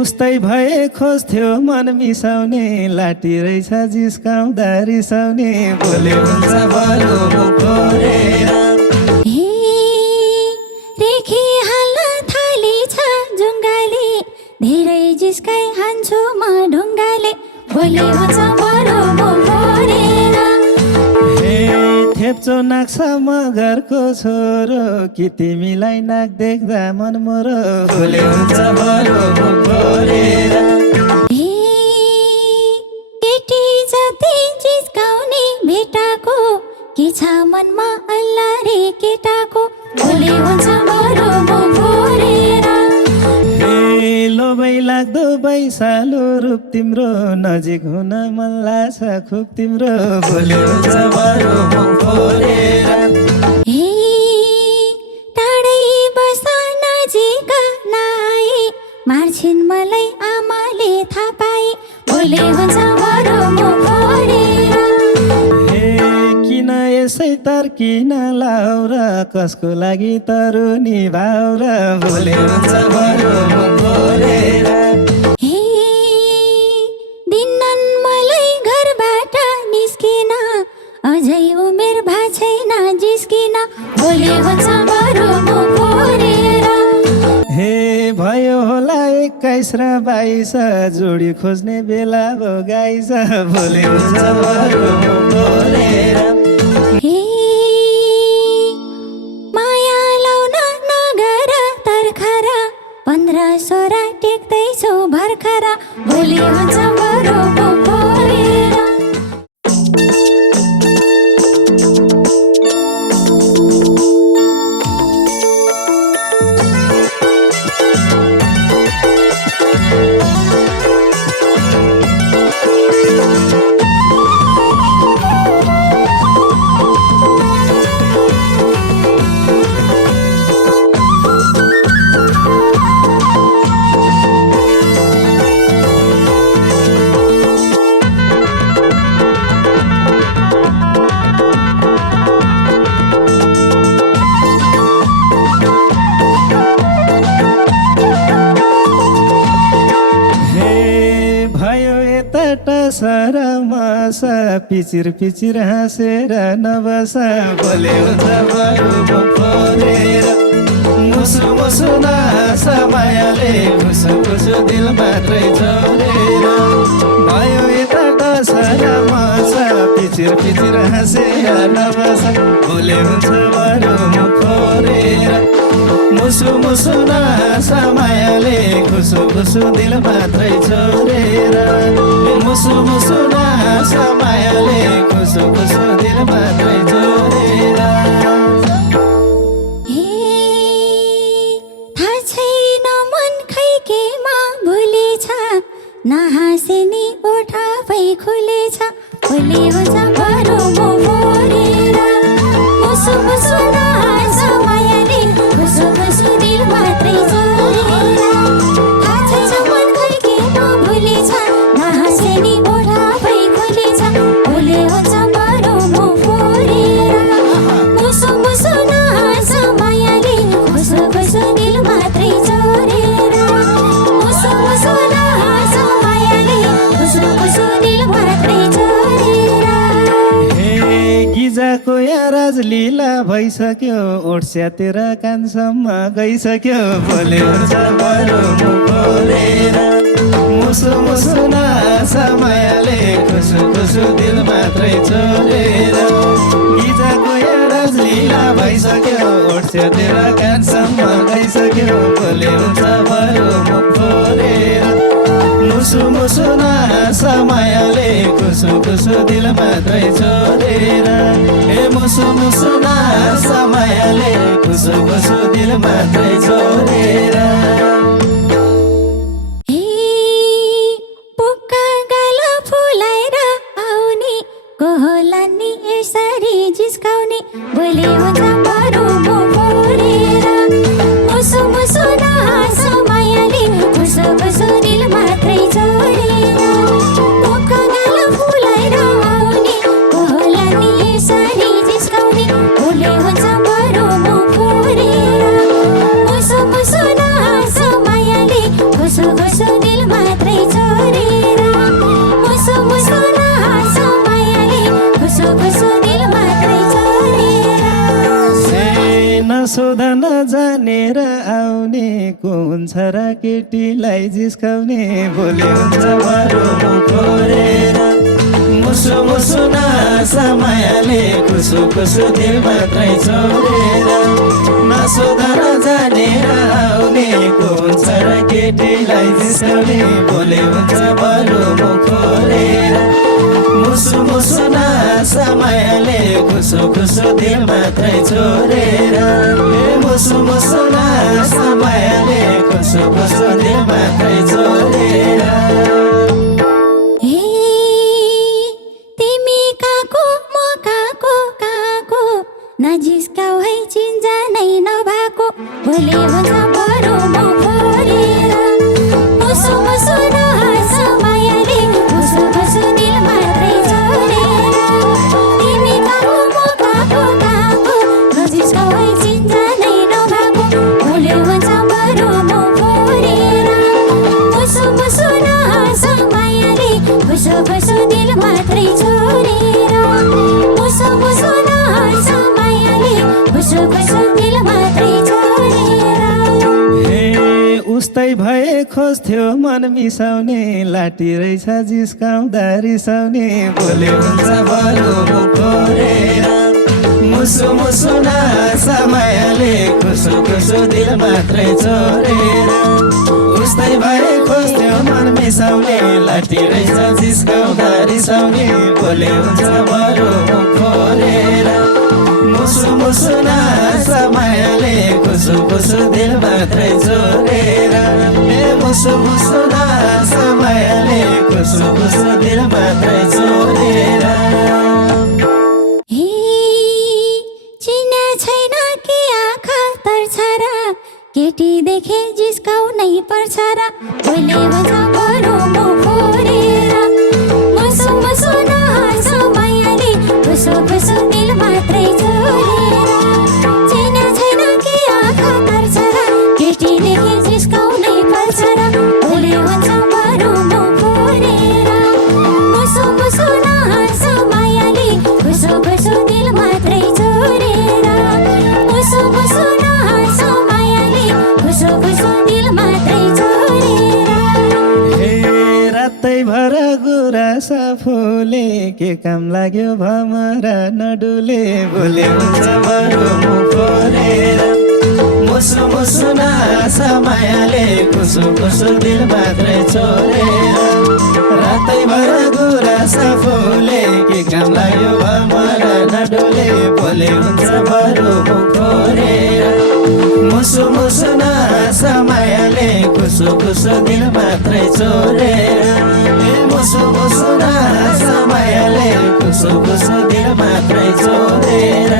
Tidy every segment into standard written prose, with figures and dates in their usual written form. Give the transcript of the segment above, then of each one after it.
उस्तै भए खोज्थ्यो मन मिसाउने लाटी रहेछ जिस्काउँदा रिसाउने बोले हुन्छ बरु मुख फोरेर रेखी हाल्न थालेछ जुङ्गाले धेरै जिस्काइ हान्छु म ढुङ्गाले बोले हुन्छ बरु मुख फोरेर थेप्चो नाक्छ मगरको छोरो कि तिमीलाई नाक देख्दा मन मोरो बोले हुन्छ बरु मुख फोरेर केटी जति जिस्काउने भेटाको के छ मनमा अल्ला रे केटाको बोले हुन्छ बरु मुख फोरेर लोभै लाग्दो बैसालो रूप तिम्रो नजिक हुन मन लाग्छ खुब तिम्रो बोले हुन्छ बरु मुख फोरेर टाढै बस्दा नजिक नआए मार्छिन् मलाई आमाले थाहा पाए बोले हुन्छ बरु मुख फोरेर किन यसै तर्किन लाउर कसको लागि तरुनी भाउर बोले हुन्छ बरु मुख फोरेर दिन्नन् मलाई घरबाट निस्किन अझै उमेर भा छैन जिस्किन बोले हुन्छ बरु मुख फोरेर भयो होला 21 र 22 जोडी खोज्ने बेला भो गाइस बोले हुन्छ बरु मुख फोरेर माया लाउन नगर तर्खरा 15-16 टेक्दैछौ भर्खरा बोले हुन्छ बरु मुख फोरेर सरमस पिचिर पिचिर हाँसेर नबस बोले हुन्छ बरु मुख फोरेर मुसु मुसु नहाँस मायाले खुसु खुसु दिल मात्रै छोडेर भयो यता सरमस पिचिर पिचिर हाँसेर नबस बोले हुन्छ बरु मुख फोरेर मुसु मुसु नहाँस मायाले खुसु खुसु दिल मात्रै छोडेर मुसु मुसु नहाँस मायाले खुसु खुसु दिल मात्रै छोडेर थाहा छैन मन खै केमा भुलेछ नहाँसे नि ओठाफै खुलेछ बोले हुन्छ बरु मुख फोरेर मुसु मुसु नहाँस मायाले खुसु खुसु दिल मात्रै छोडेर थाहा छैन मन खै केमा भुलेछ नहाँसे नि ओठाफै खुलेछ बोले हुन्छ बरु मुख फोरेर मुसु मुसु नहाँस मायाले खुसु खुसु दिल मात्रै छोडेर मुसु मुसु नहाँस मायाले खुसु खुसु दिल मात्रै छोडेर गिजाको या राजलीला भइसक्यो ओठ स्यातेर कानसम्म गइसक्यो बोले हुन्छ बरु मुख फोरेर मुसु मुसु नहाँस मायाले खुसु खुसु दिल मात्रै छोडेर गिजाको या राजलीला भइसक्यो ओठ स्यातेर कानसम्म गइसक्यो बोले हुन्छ बरु मुख फोरेर मुसु मुसु नहाँस मायाले खुसु खुसु दिल मात्रै छोडेर मुसु मुसु नहाँस मायाले खुसु खुसु दिल मात्रै छोडेर पुक्का गाल फुलाएर आउने को होला नि यसरी जिस्काउने बोले हुन्छ बरु मुख फोरेर मुसु मुसु नहाँस मायाले खुसु खुसु दिल मात्रै छोडेर पुक्का गाल फुलाएर आउने को होला नि यसरी जिस्काउने बोले हुन्छ बरु मुख फोरेर मुसु मुसु नहाँस को हुन्छ र केटीलाई जिस्काउने भोलि हुन्छ बरु मुख फोरेर मुसु मुसु नासा मायाले खुसु खुसु दिल मात्रै छोडेर नसोधन जानेर आउने को हुन्छ र केटीलाई जिस्काउने भोलि हुन्छ बरु मुख फोरेर मुसु मुसु नासा मायाले खुसु खुसु दिल मात्रै छोडेर मुसु मुसु नासा मायाले खुसु खुसु दिल मात्रै छोडेर नजिस्काउ है चिन्जा नै नभएको भोलि हुन्छ बरु मुख फोरेर मुसु मुसु नहाँस मायाले खुसु खुसु दिल मात्रै छोडेर तिमी काको म काको काको नजिस्काउ है चिन्जा नै नभएको भोलि हुन्छ बरु मुख फोरेर मुसु मुसु नहाँस मायाले खुसु खुसु दिल मात्रै छोडेर मुसु मुसु नहाँस खुसु खुसु दिल मात्रै छोडेर उस्तै भए खोज्थ्यो मन मिसाउने लाटी रहेछ जिस्काउँदा रिसाउने भोलि हुन्छ बरु मुख फोरेर मुसु मुसु नासा मायाले खुसु खुसु दिल मात्रै छोडेर उस्तै भए खोज्थ्यो मन मिसाउने लाटी रहेछ जिस्काउँदा रिसाउने भोलि हुन्छ बरु मुख फोरेर मुसु मुसु नासा मायाले खुसु खुसु दिल मात्रै छोडेर मुसु मुसु नासा मायाले खुसु खुसु दिल मात्रै छोडेर चिन्या छैन कि आँखा तर्छ र केटी देखे जिस्काउ नै पर्छ र भोलि हुन्छ बरु मुख फोरेर मुसु मुसु नहाँस मायाले खुसु खुसु दिल मात्रै छोडेर चिन्या छैन कि आँखा तर्छ र केटी देखे जिस्काउ नै पर्छ र भोलि हुन्छ बरु मुख फोरेर मुसु मुसु नहाँस मायाले खुसु खुसु दिल मात्रै छोडेर मुसु मुसु नहाँस मायाले खुसु खुसु दिल मात्रै छोडेर रातै भर गुरासा फुले के काम लाग्यो भमरा नडुले भोलि हुन्छ बरु मुख फोरेर मुसु मुसु नासा मायाले खुसु खुसु दिल मात्रै छोडेर रातै भर गुरासा फुले के काम लाग्यो भमरा नडुले भोलि हुन्छ बरु मुख फोरेर मुसु मुसु नासा मायाले खुसु खुसु दिल मात्रै छोडेर मुसु मुसु नासा मायाले खुसु खुसु दिल मात्रै छोडेर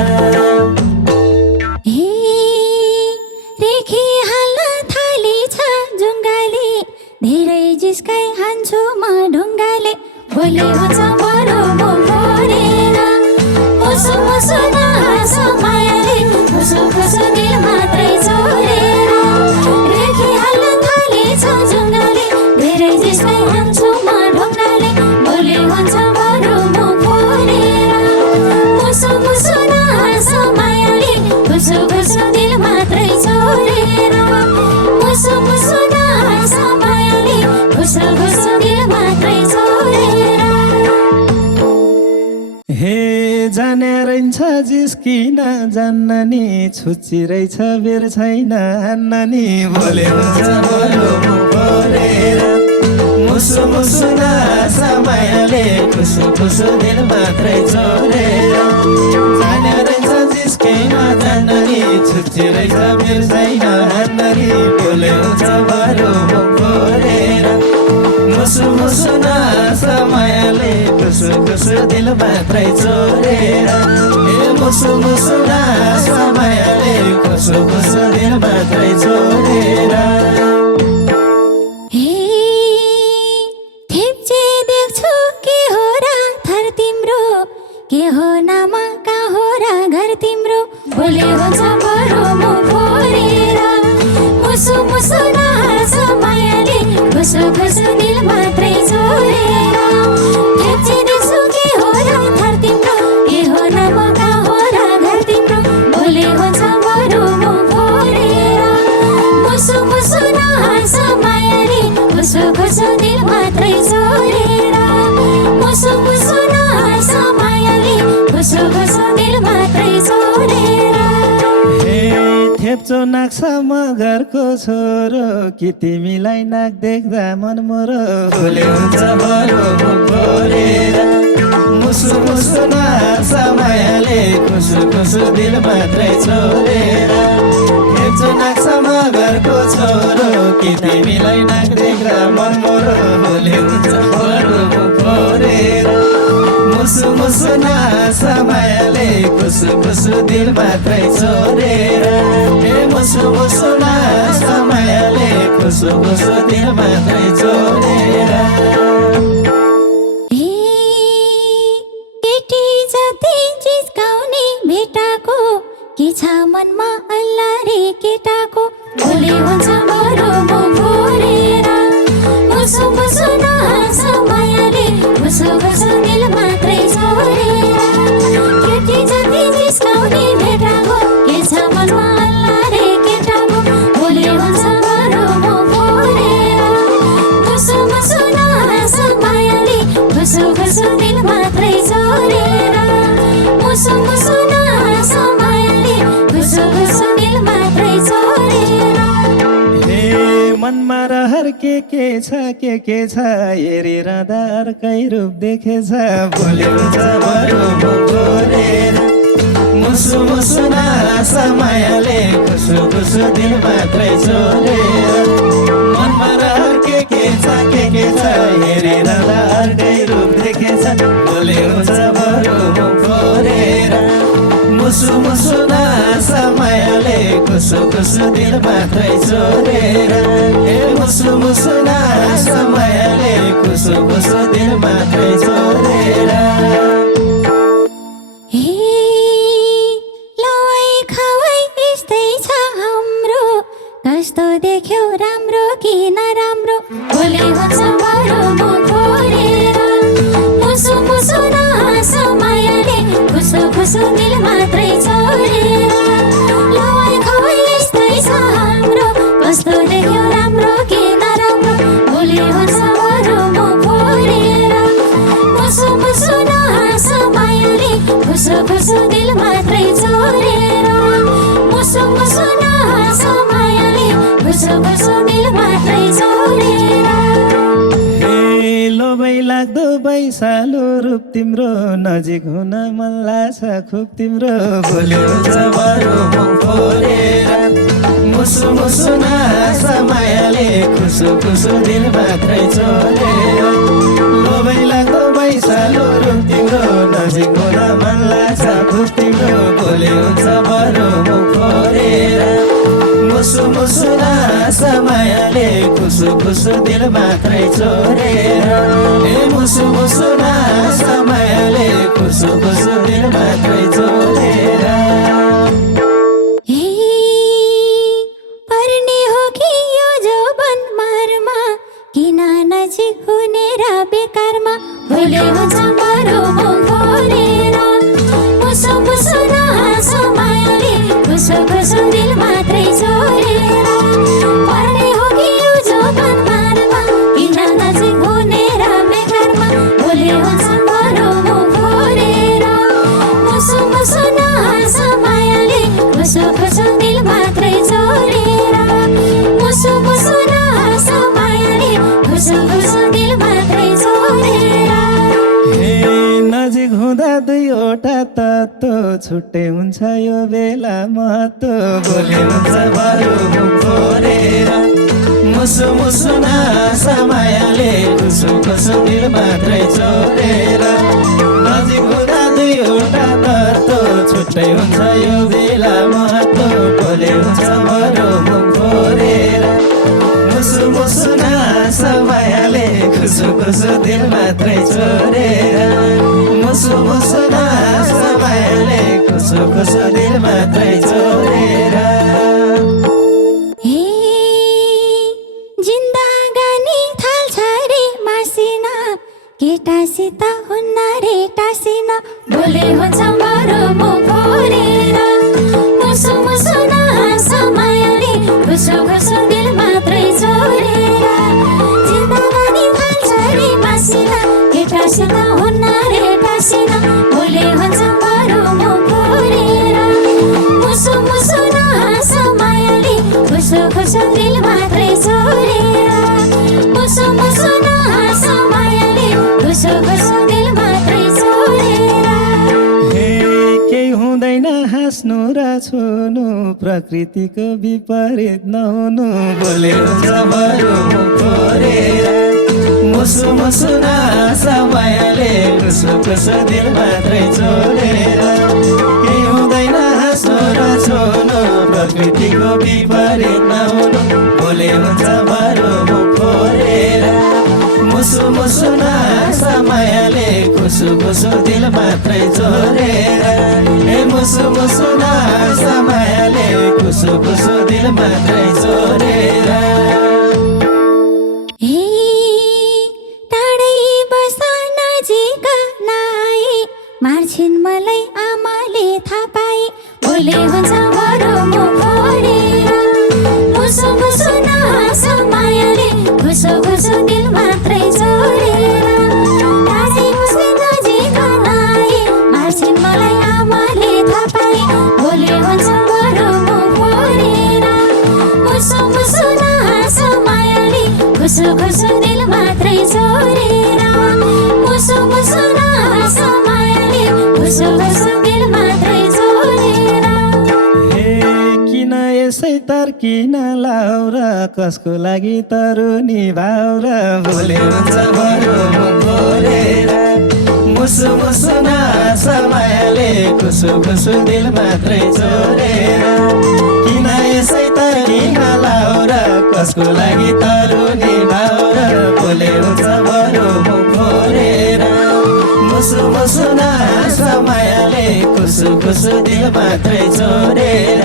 रेखी हाल्न थालेछ जुङ्गाले धेरै जिस्काइ हान्छु म ढुङ्गाले भोलि हुन्छ बरु मुख फोरेर मुसु मुसु नहाँस मायाले खुसु खुसु दिल मात्रै छोडेर रेखी हाल्न थालेछ जुङ्गाले धेरै जिस्काइ हान्छु म ढुङ्गाले भोलि हुन्छ बरु मुख फोरेर मुसु मुसु नहाँस मायाले खुसु खुसु दिल मात्रै छोडेर मुसु मुसु नहाँस मायाले खुसु खुसु दिल मात्रै छोडेर हे जाने रहन्छ जिस्किन जान्न नि छुच्ची रहेछ बेर छैन हान्न नि भोलि हुन्छ बरु मुख फोरेर मुसु मुसु नासा मायाले खुसु खुसु दिल मात्रै छोडेर जाने रहन्छ जिस्किन जान्न नि छुच्ची रहेछ बेर छैन हान्न नि भोलि हुन्छ बरु मुख फोरेर मुसु मुसु नासा मायाले खुसु खुसु दिल मात्रै छोडेर मुसु मुसु नासा मायाले खुसु खुसु दिल मात्रै छोडेर थेप्चे देख्छु के हो र थर तिम्रो के हो नाम कहाँ हो र घर तिम्रो भोलि हुन्छ बरु मुख फोरेर मुसु मुसु नहाँस मायाले खुसु खुसु दिल मात्रै छोडेर थेप्चे देख्छु के हो र थर तिम्रो खुसो खुसो दिल मात्रै चोरेर मुसु मुसु नहाँस मायाले खुसो खुसो दिल मात्रै चोरेर हे थेप्चो नाक्छ मगरको छोरो कि तिमीलाई नाक देख्दा मन मोरो भोले हुन्छ बरो मुख भरेर मुसु मुसु नहाँस मायाले खुसु खुसु दिल मात्रै चोरेर थेप्चो नाक्छ मगरको छोरो कि तिमीलाई नाक देख्दा मन मोरो भोले हुन्छ बरो मुख भरेर मुसु मुसु नहाँस मायाले खुसु खुसु दिल मात्रै चोरेर हे मुसु मुसु नहाँस मायाले खुसु खुसु दिल मात्रै चोरेर केटी जति जिस्काउने भेटाको के छ मनमा अल्लाह रे केटाको भोले हुन्छ बरो मुख भरेर मुसु मुसु नहाँस मायाले खुसो खुसो दिल मात्रै चोरेर केटी जति जिस्काउने भेटाको के छ मनमा अल्लाह रे केटाको भोले हुन्छ बरो मुख भरेर मुसु मुसु नहाँस मायाले खुसो खुसो दिल मात्रै चोरेर मुसु मुसु नहाँस मायाले खुसो खुसो दिल मात्रै चोरेर हे मनमा रहर के छ हेरिरहँदा अर्कै रूप देखेछ भोले हुन्छ बरो मुख भरेर मुसु मुसु नहाँस मायाले खुसु खुसु दिल मात्रै चोरेर मनमा रहर के छ हेरिरहँदा अर्कै रूप देखेछ भोले हुन्छ बरो मुख भरेर मुसु मुसु नहाँस मायाले खुसु खुसु दिल मात्रै चोरेर हे मुसु मुसु नहाँस मायाले खुसु खुसु दिल मात्रै चोरेर हे लवाई खवाई यस्तै छ हाम्रो कस्तो देख्यौ राम्रो कि नराम्रो भोले हुन्छ बरो मुख भरेर मुसु मुसु नहाँस मायाले खुसो खुसो दिल मात्रै चोरेर लवाई खवाई यस्तै छ हाम्रो कस्तो देख्यौ राम्रो कि नराम्रो भोले हुन्छ बरो मुख भरेर मुसु मुसु नहाँस मायाले खुसो खुसो दिल मात्रै चोरेर मुसु मुसु नहाँस मायाले खुसो खुसो दिल मात्रै चोरेर हे लोभै लाग्दो बैसालो रूप तिम्रो नजिक हुन मन लाग्छ खुब तिम्रो भोले हुन्छ बरो मुख भरेर मुसु मुसु नहाँस मायाले खुसु खुसु दिल मात्रै चोरेर लोभै लाग्दो बैसालो रूप तिम्रो नजिक हुन मन लाग्छ खुब तिम्रो भोले हुन्छ बरो मुख भरेर मुसु मुसु नहाँस मायाले खुसु खुसु दिल मात्रै चोरेर हे मुसु मुसु नहाँस मायाले खुसु खुसु दिल मात्रै चोरेर हे पर्ने हो कि यो जोबन मारमा किन नजिक हुने र बेकारमा भोले हुन्छ बरो मुख भरेर मुसु मुसु नहाँस मायाले खुसो खुसो दिल मात्रै चोरेर पर्ने हो कि यो जोबन मारमा किन नजिक हुने र बेकारमा भोले हुन्छ बरो मुख भरेर मुसु मुसु नहाँस मायाले खुसो खुसो दिल मात्रै चोरेर मुसु मुसु नहाँस मायाले खुसो खुसो दिल मात्रै चोरेर हे नजिक हुँदा दुईवटा तत्त्व छुट्टै हुन्छ यो बेला महत्त्व भोले हुन्छ बरो मुख भरेर मुसु मुसु नहाँस मायाले खुसु खुसु दिल मात्रै चोरेर नजिक हुँदा दुईवटा तत्त्व छुट्टै हुन्छ यो बेला महत्त्व भोले हुन्छ बरो मुख भरेर मुसु मुसु नहाँस मायाले खुसु खुसु दिल मात्रै चोरेर मुसु मुसु नहाँस मायाले खुसु खुसु दिल मात्रै चोरेर हे जिन्दगानी थाल्छ रे मासिन केटासित हुन्न रे टासिन भोले हुन्छ बरो मुख भरेर मुसु मुसु नहाँस मायाले खुसो खुसो दिल मात्रै चोरेर प्रकृतिको विपरीत नहुनु बोले हुन्छ बरु मुख फोरेर मुसु मुसु समयले खुसु खुसु दिल मात्रै छोडेर केही हुँदैन हाँसो र छोड्नु प्रकृतिको विपरीत नहुनु बोले हुन्छ बरु मुख फोरेर मुसु मुसु समयले खुसु खुसु दिल मात्रै छोडेर ए मुसु मुसु समयले खुसु खुसु दिल मात्रै छोडेर मार्छिन् मलाई आमाले थाहा पाए बोले हुन्छ बरु मुख फोरेर मुसु मुसु समयले खुसु खुसु दिल मात्रै छोडेर टाढै बस्ने नजिक नआए मार्छिन् मलाई आमाले थाहा पाए बोले हुन्छ बरु मुख फोरेर मुसु मुसु समयले खुसु खुसु दिल मात्रै छोडेर मुसु मुसु समयले खुसु खुसु दिल मात्रै छोडेर किन यसै तर्किन लाउर कसको लागि तरुनी भाउर बोले हुन्छ बरु मुख फोरेर मुसु मुसु समयले खुसु खुसु दिल मात्रै छोडेर किन यसै तर्किन लाउर कसको लागि तरुनी भाउर बोले हुन्छ बरु मुख फोरेर मुसु मुसु समयले खुसु खुसु दिल मात्रै छोडेर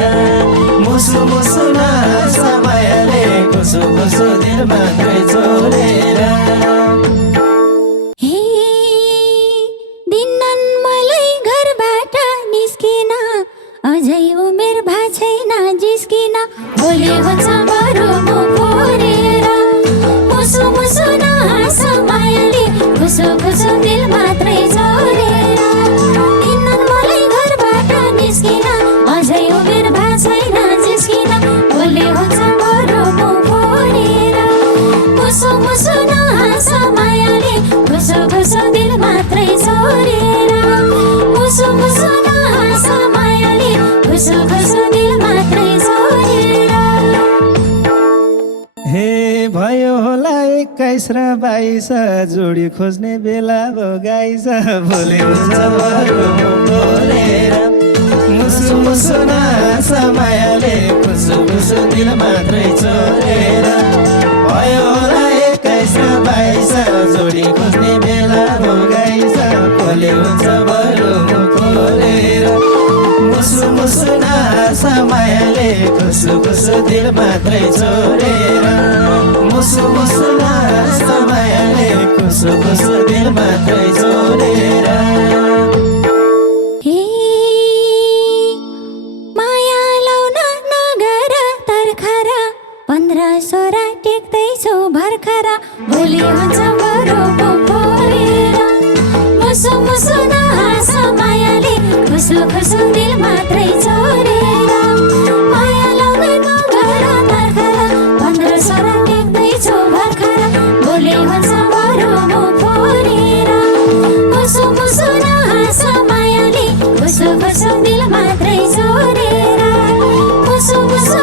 मुसु मुसु समयले खुसु खुसु दिल मात्रै छोडेर दिनन मलाई घरबाट निस्किन अझै उमेर भा छैन जिस्किन बोले हुन्छ बरु मुख फोरेर मुसु मुसु समयले खुसु खुसु दिल मात्रै छोडेर दिनन मलाई घरबाट निस्किन अझै उमेर भा छैन जिस्किन बोले हुन्छ बरु मुख फोरेर मुसु मुसु समयले खुसु खुसु दिल मात्रै छोडेर मुसु मुसु समयले खुसु खुसु दिल मात्रै छोडेर हे भयो होला 21 र 22 जोडी खोज्ने बेला भो गाइस बोले हुन्छ बरु मुख फोरेर मुसु मुसु समयले खुसु खुसु दिल मात्रै छोडेर भयो होला 21 र 22 जोडी खोज्ने बेला भो गाइस बोले हुन्छ बरु मुख फोरेर मुसु मुसु समयले खुसु खुसु दिल मात्रै छोडेर मुसु मुसु समयले खुसु खुसु दिल मात्रै छोडेर माया लाउन नगर तर्खर 15-16 टेक्दैछौ भर्खर भोलि हुन्छ बरु मुख फोरेर मुसु मुसु समयले खुसु खुसु दिल मात्रै छोडेर माया लाउन नगर तर्खर 15-16 टेक्दैछौ भर्खर भोलि हुन्छ बरु मुख फोरेर मुसु मुसु समयले खुसु खुसु दिल मात्रै छोडेर मुसु मुसु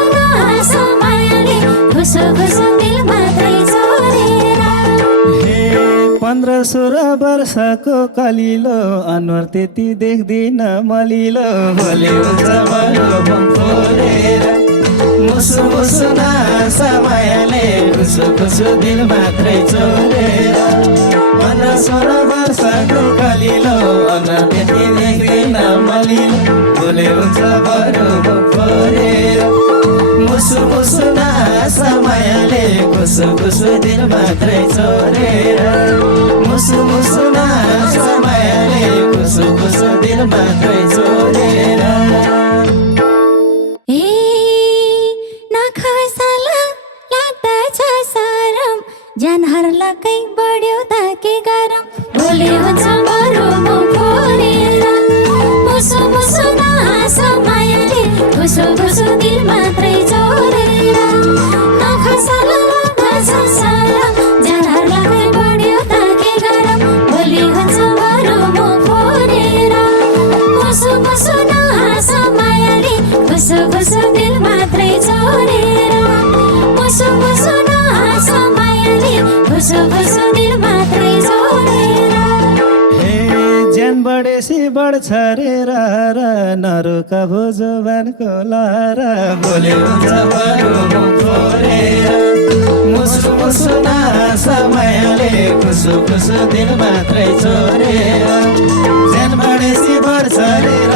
समयले खुसु खुसु दिल मात्रै छोडेर 15-16 वर्षको कलिलो अनुहार त्यति देख्दिन मलिलो बोले हुन्छ बरु मुख फोरेर मुसु मुसु समयले खुसु खुसु दिल मात्रै छोडेर 15-16 वर्षको कलिलो अनुहार त्यति देख्दिन मलिलो बोले हुन्छ बरु मुख फोरेर मुसु मुसु समयले खुसु खुसु दिल मात्रै छोडेर मुसु मुसु समयले खुसु खुसु दिल मात्रै छोडेर नखसल लाग्दछ सरम जानहर लकै बढ्यो त के गरम भोलि हुन्छ बरु मुख फोरेर मुसु मुसु समयले खुसु खुसु दिल मात्रै छोडेर नखसल लाग्दछ सरम जानहर लकै बढ्यो त के गरम भोलि हुन्छ बरु मुख फोरेर मुसु मुसु समयले खुसु खुसु दिल बढ्छ रे र नरोक भोजोबानको लहर बोले हुन्छ बरु मुख फोरेर मुसु मुसु समयले खुसु खुसु दिल मात्रै छोरेर ज्यान बढेसी बढ्छ रे र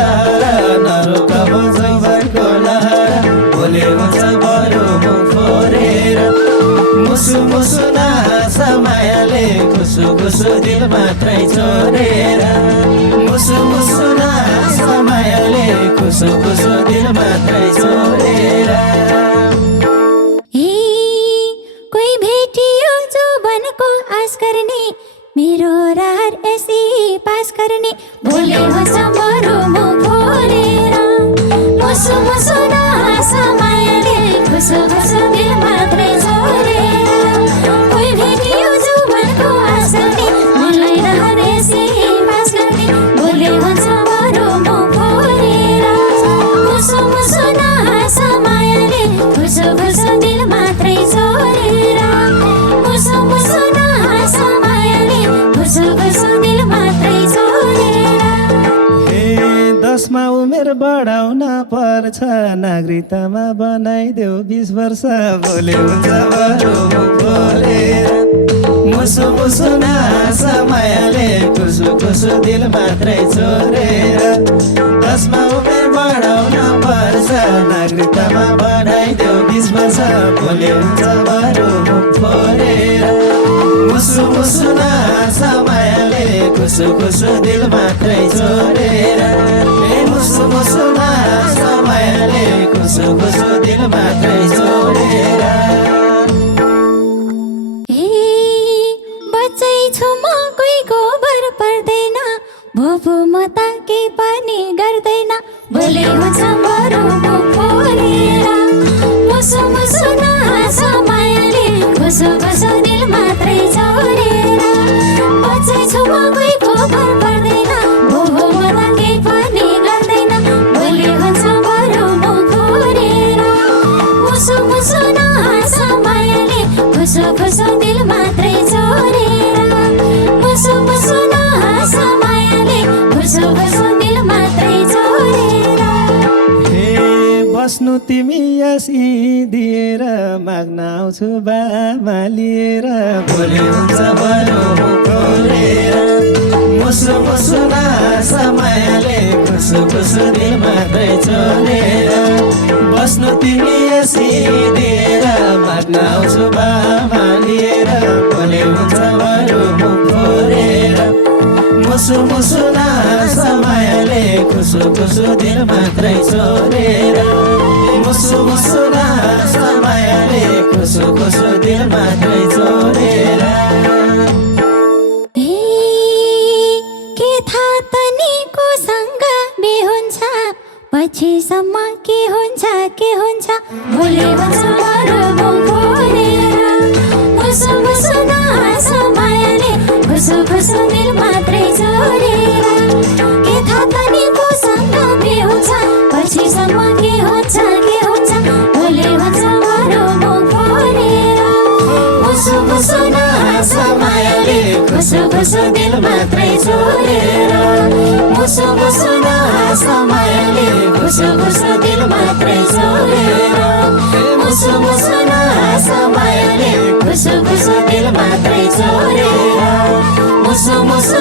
नरोक भोजोबानको लहर बोले हुन्छ बरु मुख फोरेर मुसु मुसु समयले खुसु खुसु दिल मात्रै छोरेर मुसु मुसु समयले खुसु खुसु दिल मात्रै छोरेर कोही भेटियो जो बनको आश गर्ने मेरो रार यसै पास गर्ने भोले हुन्छ बरु मुख फोरेर मुसु मुसु समयले खुसु खुसु दिल मात्रै छोरेर कोही भेटियो जो बनको आश गर्ने मलाई रार यसै पास गर्ने भोले हुन्छ बरु मुख फोरेर मुसु मुसु समयले खुसु खुसु दिल मात्रै छोरेर मुसु मुसु समयले खुसु खुसु दिल मात्रै छोरेर दसमा उमेर बढाउन पर्छ नागरिकतामा बनाइदेऊ 20 वर्ष बोले हुन्छ बरु मुख फोरेर मुसु मुसु समयले खुसु खुसु दिल मात्रै छोरेर दसमा उमेर बढाउन पर्छ नागरिकतामा बनाइदेऊ 20 वर्ष बोले हुन्छ बरु मुख फोरेर मुसु मुसु समयले खुसु खुसु दिल मात्रै छोरेर मुसु मुसु समयले खुसु खुसु दिल मात्रै छोरेर बच्चै छु म कोहीको भर पर्दैन भोपो म त केही पनि गर्दैन भोले हुन्छ बरु मुख फोरेर मुसु मुसु समयले खुसु खुसु दिल मात्रै छोरेर बच्चै छु म कोहीको भर पर्दैन भोपो म त केही पनि गर्दैन भोले हुन्छ बरु मुख फोरेर मुसु मुसु समयले खुसु खुसु दिल मात्रै छोरेर मुसु मुसु समयले खुसु खुसु दिल मात्रै छोरेर बस्नु तिमी यसी दिएर माग्न आउँछु बामा लिएर भोले हुन्छ बरु मुख फोरेर मुसु मुसु समयले खुसु खुसु दिल मात्रै छोरेर बस्नु तिमी यसी दिएर माग्न आउँछु बामा लिएर भोले हुन्छ बरु मुख फोरेर मुसु मुसु समयले खुसु खुसु दिल मात्रै छोरेर मुसु मुसु समयले खुसु खुसु दिल मात्रै छोरेर के थाहा तनी कोसँग बे हुन्छ पछिसम्म के हुन्छ भोले हुन्छ बरु मुख फोरेर मुसु मुसु समयले खुसु खुसु दिल मात्रै छोरेर के थाहा तनी कोसँग बे हुन्छ पछिसम्म के हुन्छ भोले हुन्छ बरु मुख फोरेर मुसु मुसु समयले खुसु खुसु दिल मात्रै छोरेर मुसु मुसु समयले खुसु खुसु दिल मात्रै छोरेर मुसु मुसु समयले खुसु खुसु दिल मात्रै छोरेर मुसु मुसु